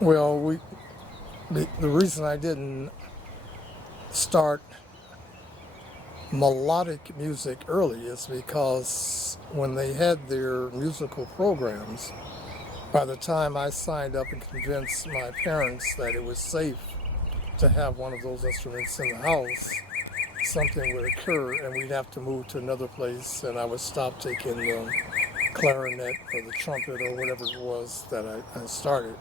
Well, the reason I didn't start melodic music early is because when they had their musical programs, by the time I signed up and convinced my parents that it was safe to have one of those instruments in the house, something would occur and we'd have to move to another place, and I would stop taking the clarinet or the trumpet or whatever it was that I started.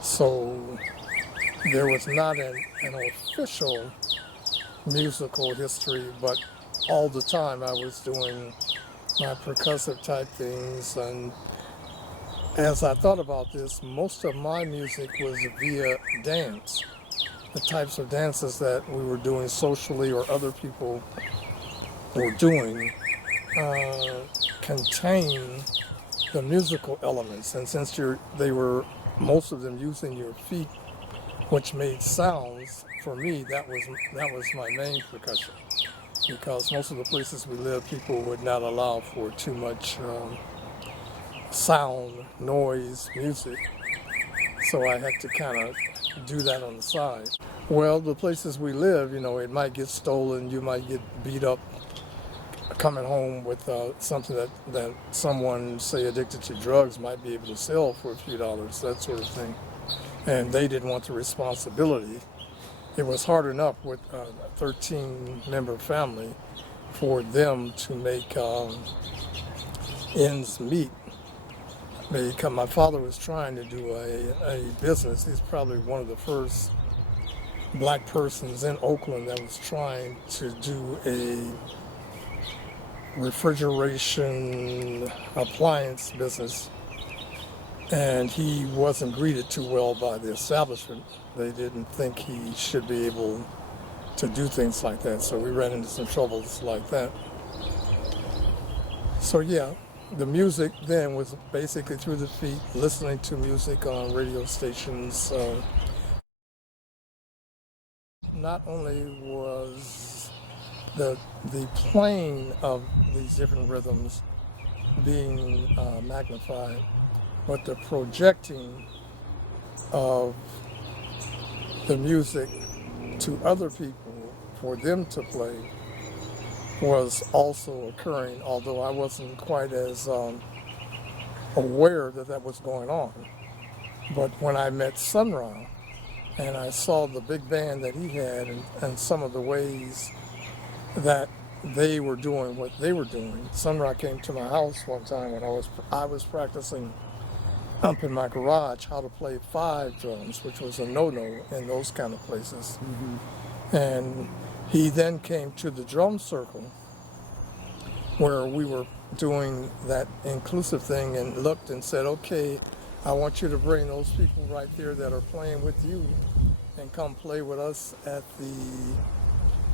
So there was not an official musical history, but all the time I was doing my percussive type things. And as I thought about this, most of my music was via dance. The types of dances that we were doing socially or other people were doing uh, contain the musical elements. And since they were most of them using your feet, which made sounds, for me that was my main percussion. Because most of the places we lived, people would not allow for too much sound, noise, music. So I had to kind of do that on the side. Well, the places we live, it might get stolen, you might get beat up coming home with something that someone, say, addicted to drugs might be able to sell for a few dollars, that sort of thing. And they didn't want the responsibility. It was hard enough with a 13-member family for them to make ends meet. Because my father was trying to do a business. He's probably one of the first black persons in Oakland that was trying to do a refrigeration appliance business, and he wasn't greeted too well by the establishment. They didn't think he should be able to do things like that, so we ran into some troubles like that. So yeah, the music then was basically through the feet, listening to music on radio stations. Not only was the playing of these different rhythms being magnified, but the projecting of the music to other people for them to play was also occurring, although I wasn't quite as aware that that was going on. But when I met Sun Ra and I saw the big band that he had, and some of the ways that they were doing what they were doing. Sun Ra came to my house one time when I was practicing up in my garage how to play five drums, which was a no-no in those kind of places. And he then came to the drum circle where we were doing that inclusive thing and looked and said, okay, I want you to bring those people right there that are playing with you and come play with us at the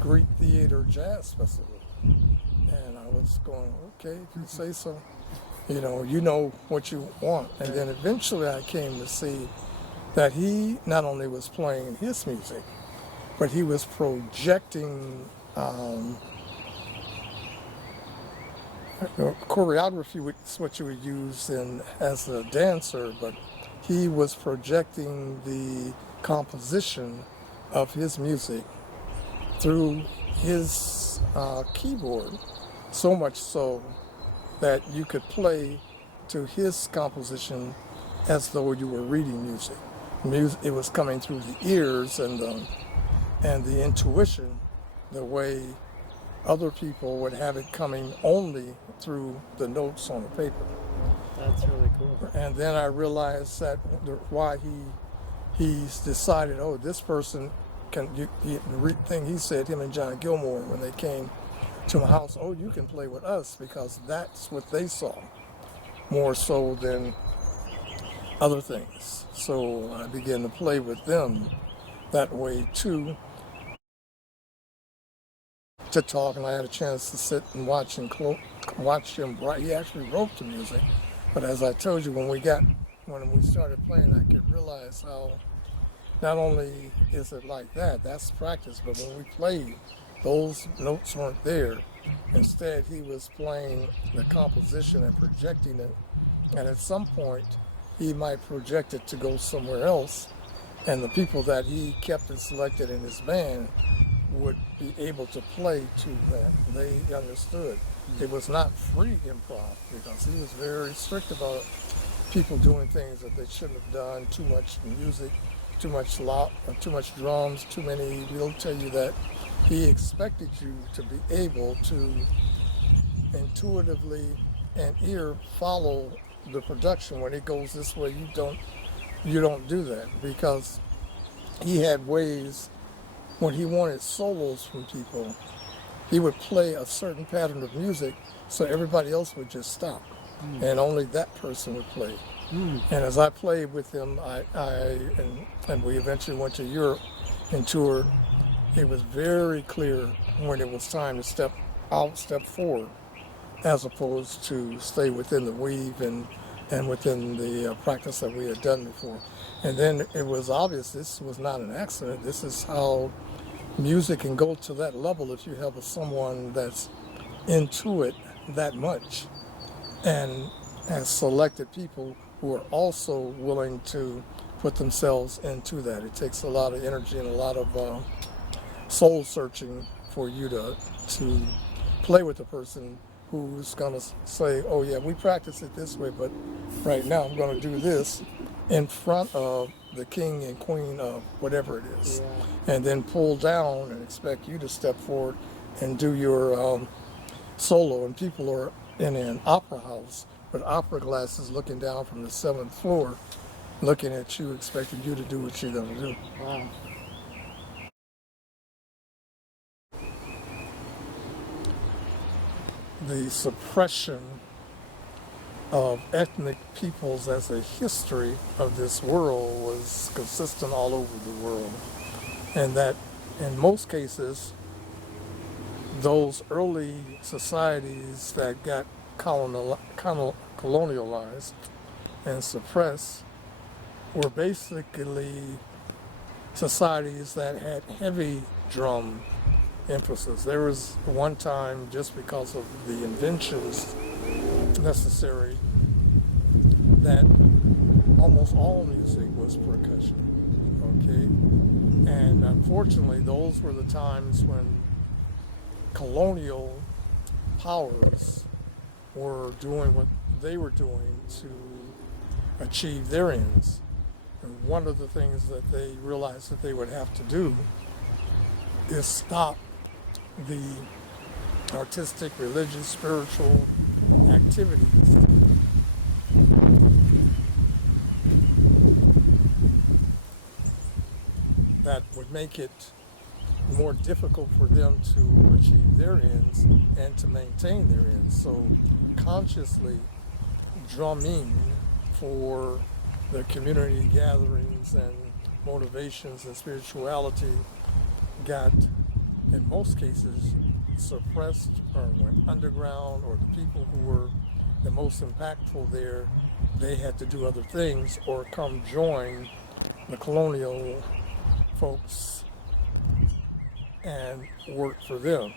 Greek Theater Jazz Festival. And I was going, okay, if you say so. You know what you want. And then eventually I came to see that he not only was playing his music, but he was projecting choreography, is what you would use as a dancer, but he was projecting the composition of his music through his keyboard, so much so that you could play to his composition as though you were reading music. It was coming through the ears and the intuition, the way other people would have it coming only through the notes on the paper. That's really cool. And then I realized that why he's decided, oh, this person the thing he said, him and John Gilmore, when they came to my house, oh, you can play with us, because that's what they saw more so than other things. So I began to play with them that way too, to talk, and I had a chance to sit and watch him write. He actually wrote the music, but as I told you, when we started playing, I could realize how not only is it like that's practice, but when we played, those notes weren't there. Instead, he was playing the composition and projecting it. And at some point, he might project it to go somewhere else, and the people that he kept and selected in his band would be able to play to that. They understood. It was not free improv because he was very strict about people doing things that they shouldn't have done, too much music, too much too much drums, too many. He'll tell you that he expected you to be able to intuitively and ear follow the production. When it goes this way, you don't do that, because he had ways when he wanted solos from people, he would play a certain pattern of music so everybody else would just stop and only that person would play. And as I played with him, and we eventually went to Europe and toured, it was very clear when it was time to step out, step forward, as opposed to stay within the weave and within the practice that we had done before. And then it was obvious this was not an accident. This is how music can go to that level if you have someone that's into it that much and has selected people who are also willing to put themselves into that. It takes a lot of energy and a lot of soul searching for you to play with a person who's going to say, oh yeah, we practice it this way, but right now I'm going to do this in front of the king and queen of whatever it is. Yeah. And then pull down and expect you to step forward and do your solo. And people are in an opera house with opera glasses looking down from the 7th floor, looking at you, expecting you to do what you're going to do. Wow. The suppression of ethnic peoples as a history of this world was consistent all over the world. And that in most cases, those early societies that got colonialized and suppressed were basically societies that had heavy drum emphasis. There was one time, just because of the inventions necessary, that almost all music was percussion, okay? And unfortunately, those were the times when colonial powers were doing what they were doing to achieve their ends. And one of the things that they realized that they would have to do is stop the artistic, religious, spiritual activities that would make it more difficult for them to achieve their ends and to maintain their ends. So consciously drumming for the community gatherings and motivations and spirituality got, in most cases, suppressed or went underground, or the people who were the most impactful there, they had to do other things or come join the colonial folks and work for them.